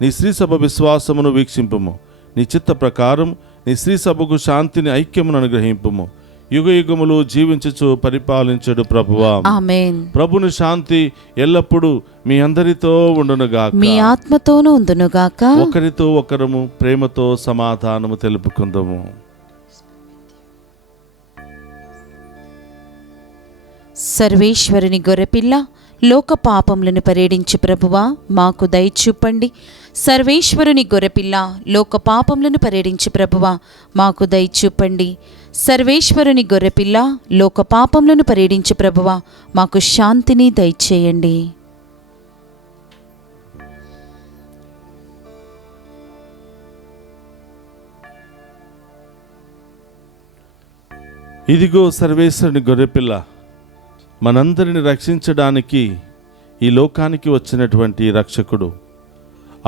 నీ శ్రీసభ విశ్వాసమును వీక్షింపుము. నీ చిత్త ప్రకారం నీ శ్రీసభకు శాంతిని ఐక్యమును అనుగ్రహింపుము. యుగ యుగములు జీవించుచు పరిపాలించడు ప్రభువా. ఆమేన్. ప్రభుని శాంతి ఎల్లప్పుడూ మీ అందరితో ఉండునుగాక, మీ ఆత్మతోనూ ఉండునుగాక. ఒకరితో ఒకరము ప్రేమతో సమాధానము తెలుపుకుందాము. సర్వేశ్వరుని గొర్రెపిల్ల, లోక పాపములను పరిహరించు ప్రభువా, మాకు దయ చూపండి. సర్వేశ్వరుని గొర్రెపిల్ల, లోక పాపములను పరిహరించు ప్రభువా, మాకు దయ చూపండి. సర్వేశ్వరుని గొర్రెపిల్ల, లోక పాపములను పరిహరించు ప్రభువా, మాకు శాంతిని దయచేయండి. ఇదిగో సర్వేశ్వరుని గొర్రెపిల్ల, మనందరిని రక్షించడానికి ఈ లోకానికి వచ్చినటువంటి రక్షకుడు.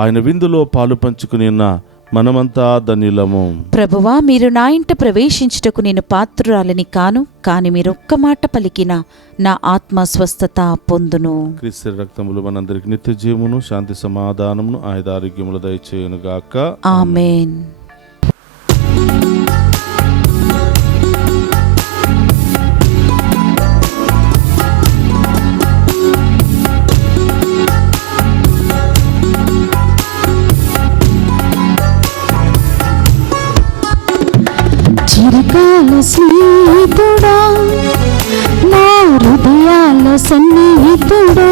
ఆయన విందులో పాలు పంచుకుని ఉన్న మనమంతా ధన్యులము. ప్రభువా, మీరు నా ఇంట ప్రవేశించుటకు నేను పాత్రురాలని కాను, కాని మీరొక్క మాట పలికిన నా ఆత్మ స్వస్థత పొందును. క్రీస్తు రక్తములు మనందరికి నిత్య జీవమును, శాంతి సమాధానమును, ఆయుధారోగ్యములు దయచేయునుగాక. ఆమేన్. చిరకాల స్నేహితుడా, నా హృదయాల సన్నిహితుడా,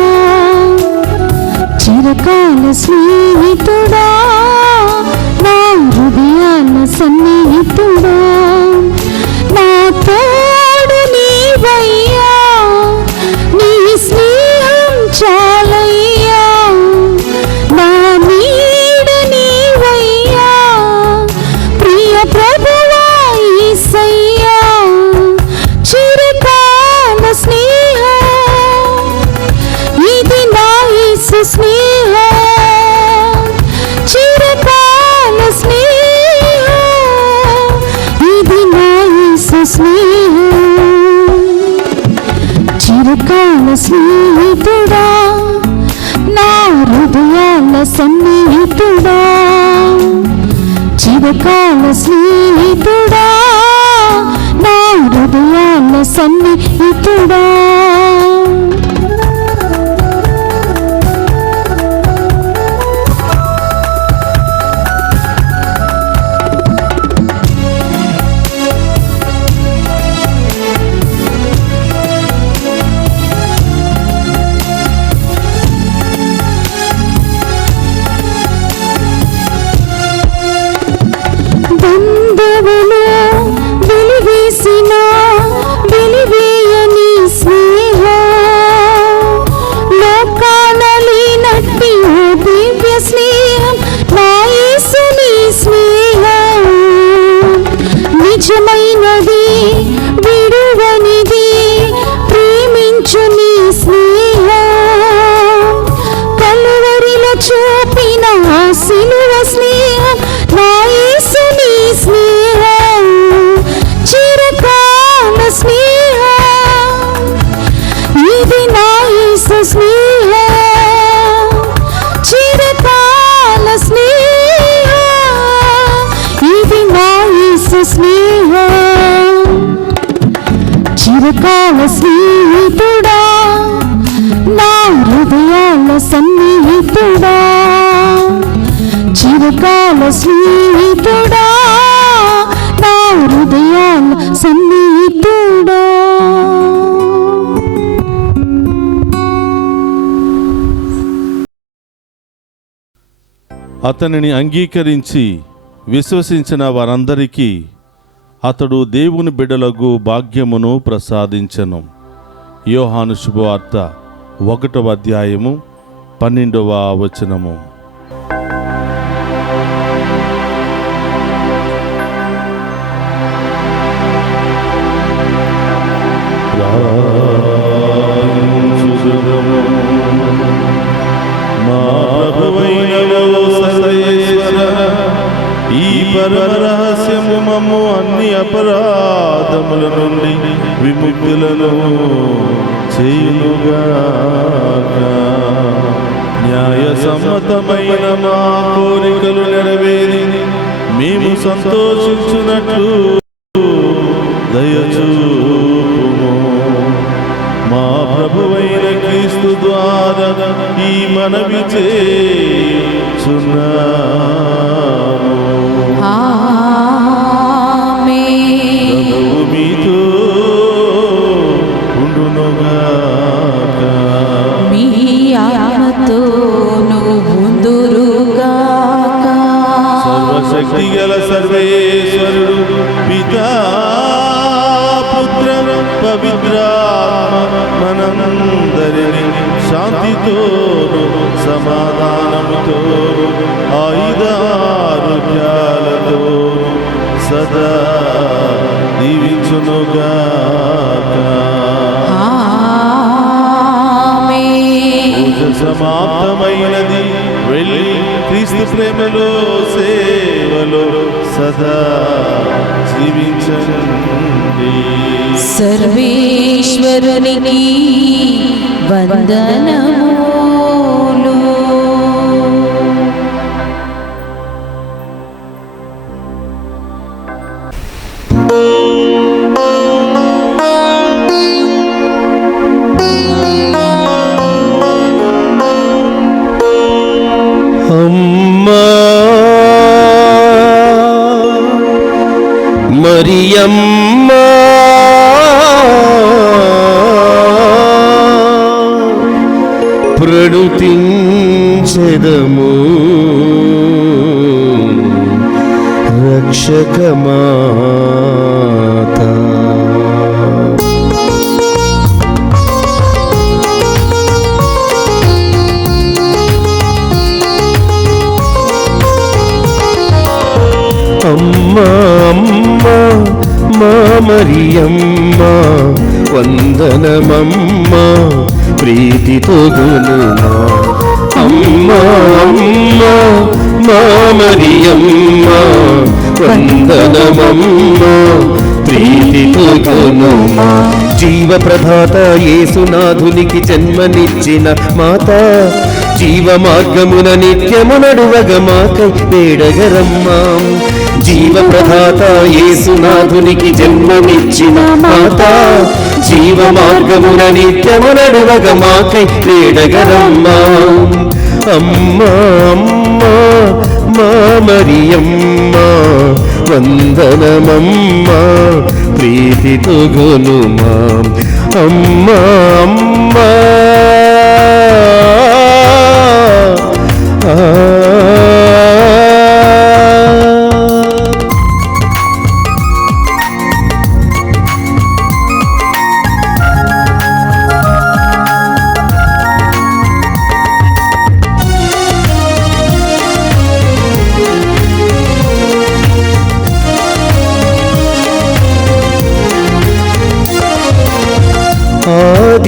చిరకాల స్నేహితుడా, నా హృదయాల సన్నిహితుడా, నా తోడు నీవయ్యా, నీ స్నేహం చాలయ్యా, నా నీడ నీవయ్యా, ప్రియ ప్రభువా యేసయ్యా, చిరకాల స్నేహం ఇది నా యేసు స్నేహం, హృదయాల స్నేహితుడా, నా హృదయాల సన్నిహితుడా, చిరకాల స్నేహితుడా, నా హృదయాల సన్నిహితుడా. బంధువులు వెలివేసిన వెలివేయని స్నేహం, లోకాన లేనట్టి ఓ దివ్య స్నేహం, నా యేసుని స్నేహం. నిజమైనది విడువనిది ప్రేమించు నీ స్నేహం, కలువరిలో చూపిన ఆ సిలువ స్నేహం, నా యేసుని స్నేహం. చిరకాల స్నేహం, ఇది నా యేసు స్నేహం. చిరకాల స్నేహం, ఇది నా యేసు స్నేహం. చిరకాల స్నేహితుడా, నా హృదయాల సన్నిహితుడా, చిరకాల స్నేహితుడా, నా హృదయాల సన్నిహితుడా. అతనిని అంగీకరించి విశ్వసించిన వారందరికీ అతడు దేవుని బిడ్డలకు భాగ్యమును ప్రసాదించెను. యోహాను శుభవార్త 1వ అధ్యాయము 12వ వచనము. మా ప్రభువైన ఓ సర్వేశ్వర, ఈ పరమ రహస్యము మమ్ము అన్ని అపరాధముల నుండి విముక్తులను చేయునుగాక. న్యాయ సమ్మతమైన మా కోరికలు నెరవేరి మేము సంతోషించున్నట్లు దయచూపుము. మా ప్రభువైన క్రీస్తు ద్వారా ఈ మనవి చేయుచున్నాము. ప్రభువు మీతో ఉండునుగాక. మీ ఆత్మతోను ఉందురుగాక. సర్వశక్తి గల సర్వేశ్వరుడు పితా పుత్ర పవిత్రాత్మ మనందరిని శాంతితోను సమాధానముతోను ఆయుధారోగ్యాలతోను సదా దీవించునుగాక. పూజ సమాప్తమైనది. వెళ్ళి క్రీస్తు ప్రేమలో సేవలో సదా జీవించండి. సర్వేశ్వరునికి వందనములు. అమ్మా మరియమ్మా, ప్రణుతించెదము రక్షకమాతా. అమ్మా అమ్మా మా మరియమ్మా, వందనమమ్మా ప్రీతితో గునుమా. అమ్మా అమ్మా మా మరియమ్మా, వందనమమ్మా ప్రీతితో గునుమా. జీవ ప్రదాత యేసునాథునికి జన్మనిచ్చిన మాత జీవ మార్గమున నిత్యము నడువగ మాకై వేడగరమ్మా జీవ ప్రదాత యేసునాథునికి జన్మనిచ్చిన మాత జీవ మార్గమున నిత్యము నడువగ మాకై వేడగరమ్మా అమ్మా అమ్మా మా మరియమ్మా వందనమమ్మా ప్రీతితో గొనుమా అమ్మా అమ్మా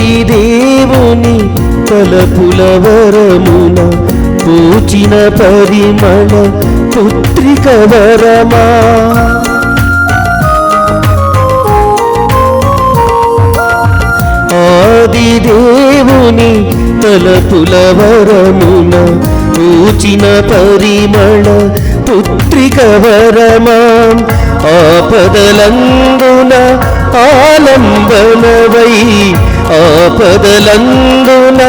ఆదిదేవుని తలపుల వరమున పూచిన పరిమళ పుత్రిక వరమా ఆదిదేవుని తలపుల వరమున పూచిన పరిమళ పుత్రిక వరమా ఆపదలందున ఆలంబనవై ఆపదలందున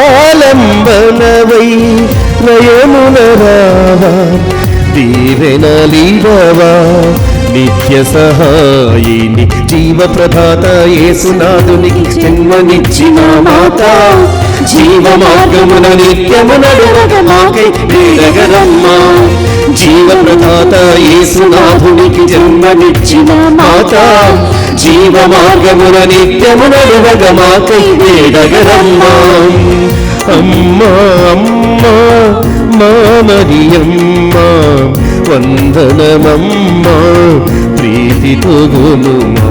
ఆలంబనవై నయమున రావా దీవెనలీడవా నిత్య సహాయిని జీవ ప్రదాత యేసునాథునికి జన్మనిచ్చిన మాత జీవ మార్గమున నిత్యము నడువగ మాకై వేడగరమ్మా జీవ ప్రదాత యేసునాథునికి జన్మనిచ్చిన మాత జీవ మార్గమున నిత్యము నడువగ మాకై వేడగరమ్మా అమ్మా అమ్మా మా మరియమ్మా వందనమమ్మా ప్రీతితో గొనుమా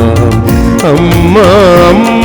అమ్మా అమ్మా